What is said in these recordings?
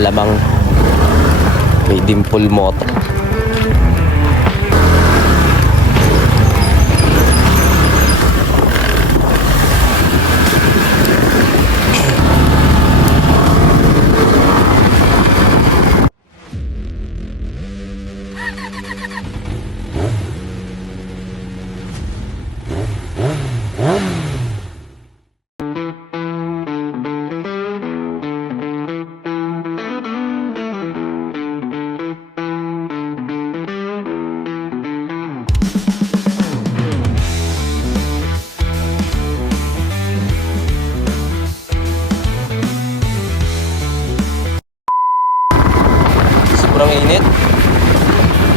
alamang may Dimple Moto. Sobrang init.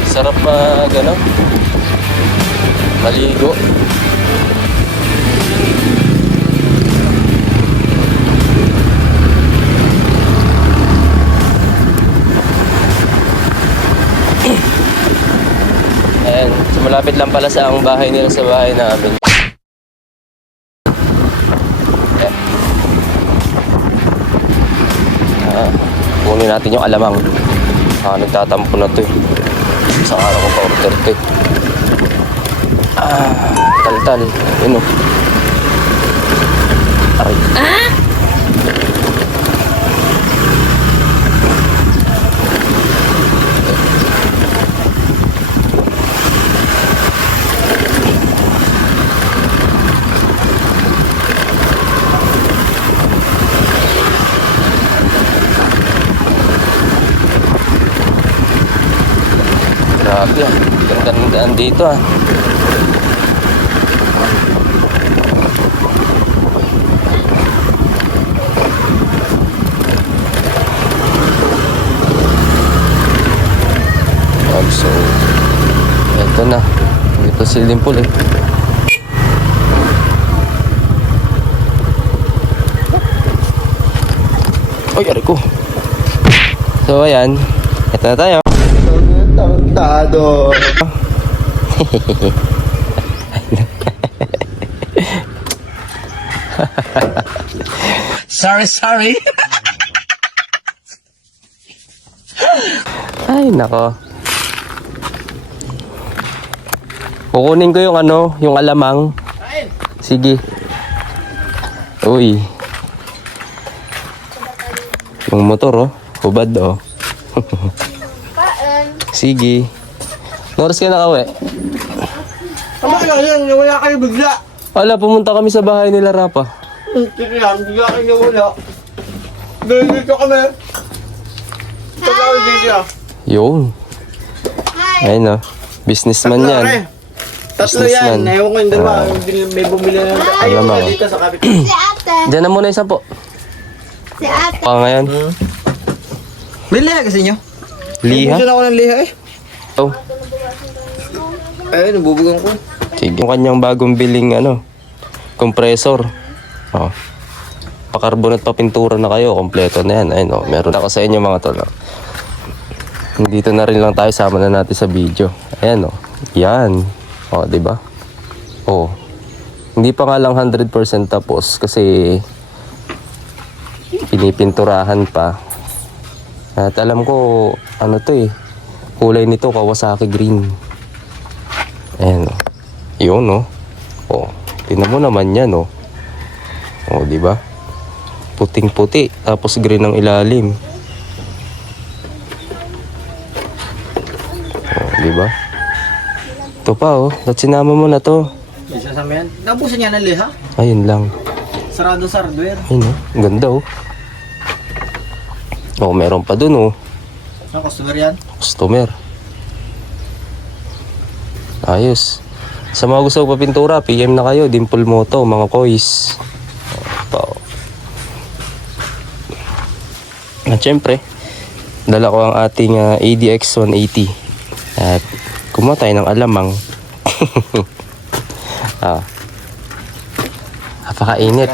Sarap gano'n maligo. Ayan, so malapit lang pala sa ang bahay nila sa bahay namin. Kunin natin yung alamang. Nagtatampo na to eh. Isang araw ko pa-order to eh. Tal-tal. Yun o. Aray. Grabe ganda-gandaan dito So, ito na. Ito si Dimple eh. Oy, aray ko. So, ayan. Ito na tayo. Tado. Sorry. Ay, nako. Kukunin ko yung yung alamang. Sige. Uy. Yung motor hubad Sige. Noras ka nakauwi? Tama lang yan, nawala kayo bigla. Wala, pumunta kami sa bahay nila Rapa. Sige lang, bigla kayo nawala. Dito kami. Tagawin dito Yun. Ayun businessman yan. Tatlo yan, ewan ko yung dalawa. May bumili na alamang dito sa kapit. Si ate. Diyan na muna isa po. Si ate. Ngayon. May liha kasi nyo? Liha? Gusto na ako ng liha eh. Oh. Ay, nabubugang ko. Sige. Yung kanyang bagong biling compressor. Pakarbonat pa pintura na kayo. Kompleto na yan. Ayun meron ako sa inyo mga tol. Dito na rin lang tayo. Sama na natin sa video. Ayan Yan. Diba? Hindi pa nga lang 100% tapos. Kasi pinipinturahan pa. At alam ko, kulay nito, Kawasaki green. Ayan Yun tingnan mo naman yan diba? Puting-puti, tapos green ang ilalim. Diba? Ito pa ba't sinama mo na to? Isa sa yan. Nabusan niya ng liha? Ayun lang. Sarado sa hardware. Ayun ganda meron pa dun Ang customer yan? Customer. Ayos. Sa mga gusto pa pintura, PM na kayo, Dimple Moto, mga kois. At syempre, dala ko ang ating ADX 180. At kumuha tayo ng alamang. Napakainit.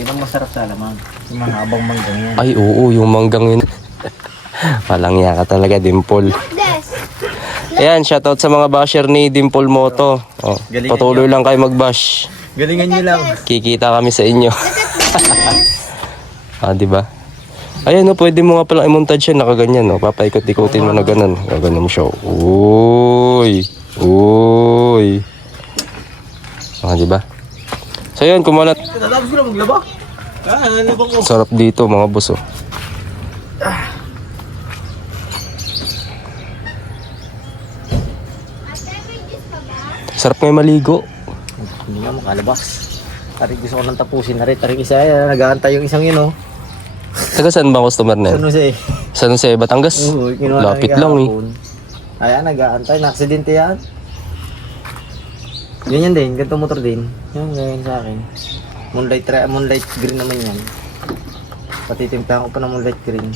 Yan ang masarap sa alamang. Yung mga habang manggang yan. Ay, oo, yung manggang yun. Walang yaka talaga, Dimple. Ayan, shoutout sa mga basher ni Dimple Moto. Patuloy lang kayo mag-bash. Galingan nyo lang. Kikita kami sa inyo. Diba? Ayan no, pwede mo nga palang i-montage yan, nakaganyan no. Papaikot-ikutin mo na ganun. Gaganon mo siya. Uy! Uy! Ah, di ba? So yun, kumalat. Tatapos ko na maglaba. Nalaba ko. Sarap dito mga boss oh. Sarap ngayon maligo. Hindi nga makalabas. Tarik gusto ko nang tapusin na rin. Tarik isa nag-aantay yung isang yun oh. Taga saan ba ang customer na yan? Ano siya San Jose, Batangas? Oo, kinuha Lapit namin lang eh. kahapon. Ayan, nag-aantay. Na-aksidente yan. Ganyan din, ganito motor din. Yan, ganyan sa akin. Moonlight green naman yan. Patitimplahan ko pa ng moonlight green.